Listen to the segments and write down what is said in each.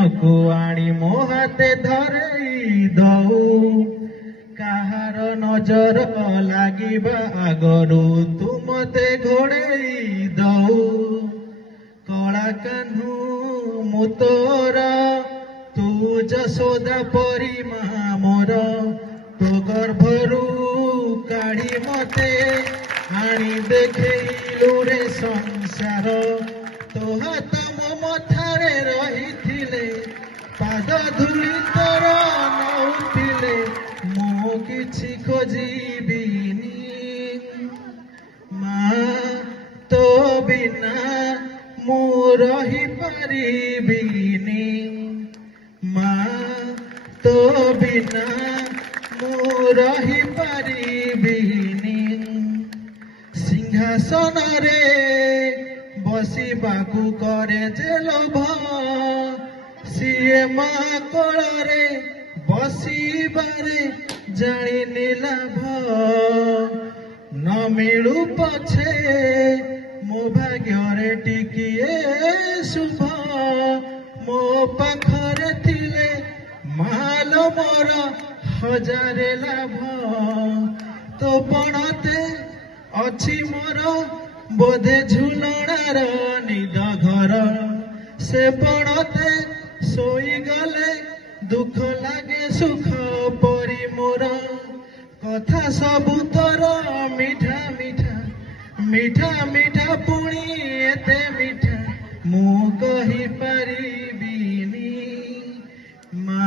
ମନକୁ ଆଣି ମୋ ହାତେ ଧରେଇ ଦଉ। କାହାର ନଜର ଲାଗିବା ଆଗରୁ ତୁ ମତେ ଘୋଡେଇ ଦଉ। କଳା କାହ୍ନୁ ମୁଁ ତୋର, ତୁ ଯଶୋଦା ପରି ମା ମୋର। ତୋ ଗର୍ଭରୁ କାଢି ମତେ ଆଣି ଦେଖେଇଲୁ ରେ ସଂସାର। ତୋ ହାତ ମୋ ମଥାରେ ରହିଥିଲେ, ପାଦ ଧୂଳି ତୋର ନଉଥିଲେ, ମୁଁ କିଛି ଖୋଜିବିନି। ମା ତୋ ବିନା ମୁଁ ରହିପାରିବିନି। ମା ତୋ ବିନା ମୁଁ ରହିପାରିବିନି। ସିଂହାସନରେ ବସିବାକୁ କରେ ଯେ ଲୋଭ, ସିଏ ମା କୋଳରେ ବସିବାରେ ଜାଣିନି ଲାଭ। ନ ମିଳୁ ପଛେ ମୋ ଭାଗ୍ୟରେ ଟିକିଏ ଶୁଭ, ମୋ ପାଖରେ ଥିଲେ ମାଲ ମୋର ହଜାରେ ଲାଭ। ତୋ ପଣତେ ଅଛି ମୋର ବୋଧେ ଝୁଲଣାର ନିଦ ଘର, ସେ ପଣତେ ଶୋଇଗଲେ ଦୁଃଖ ଲାଗେ ସୁଖ ପରି ମୋର। କଥା ସବୁ ତୋର ମିଠା ମିଠା, ମିଠା ମିଠା ପୁଣି ଏତେ ମିଠା, ମୁଁ କହିପାରିବିନି। ମା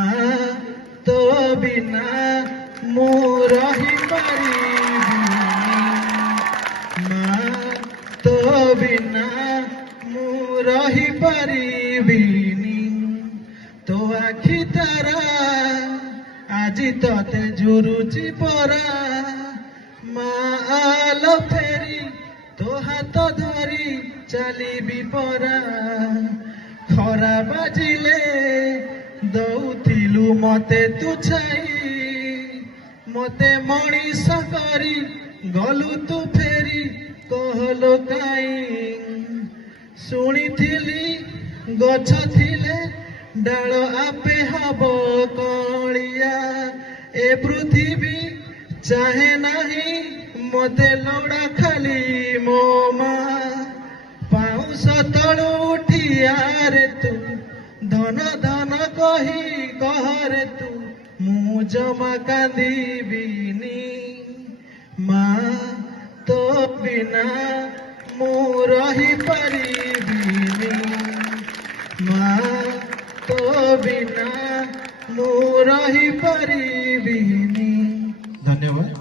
ତୋ ବିନା ମୁଁ ରହିପାରିବିନି। ମା ତୋ ବିନା ମୁଁ ରହିପାରିବିନି। ତୋ ଆଖି ତାରା ଆଜି ତତେ ଝୁରୁଚି ପରା, ମା ଆଲ ଫେରି ତୋ ହାତ ଧରି ଚାଲିବି ପରା। ଖରା ବାଜିଲେ ଦଉଥିଲୁ ମତେ ତୁ ଛାଇ, ମତେ ମଣିଷ କରି ଗଲୁ ତୁ ଫେରି କହଲୋ କାଇଁ। ଶୁଣିଥିଲି ଗଛ ଥିଲେ ଡାଳ ଆପେ ହବ କଳିଆ, ଏ ପୃଥିବୀ ଚାହେଁ ନାହିଁ ମତେ ଲୋଡ଼ା ଖାଲି ମୋ ମା। ପାଉଁଶ ତଳୁ ଉଠିଆରେ ତୁ ଧନ ଧନ କହି କହରେ ତୁ, ମୁଁ ଜମା କାନ୍ଦିବିନି। ମା ତୋ ବିନା ମୁଁ ରହିପାରିବିନି। ମା ତୋ ବିନା ମୁଁ ରହିପାରିବିନି। ଧନ୍ୟବାଦ।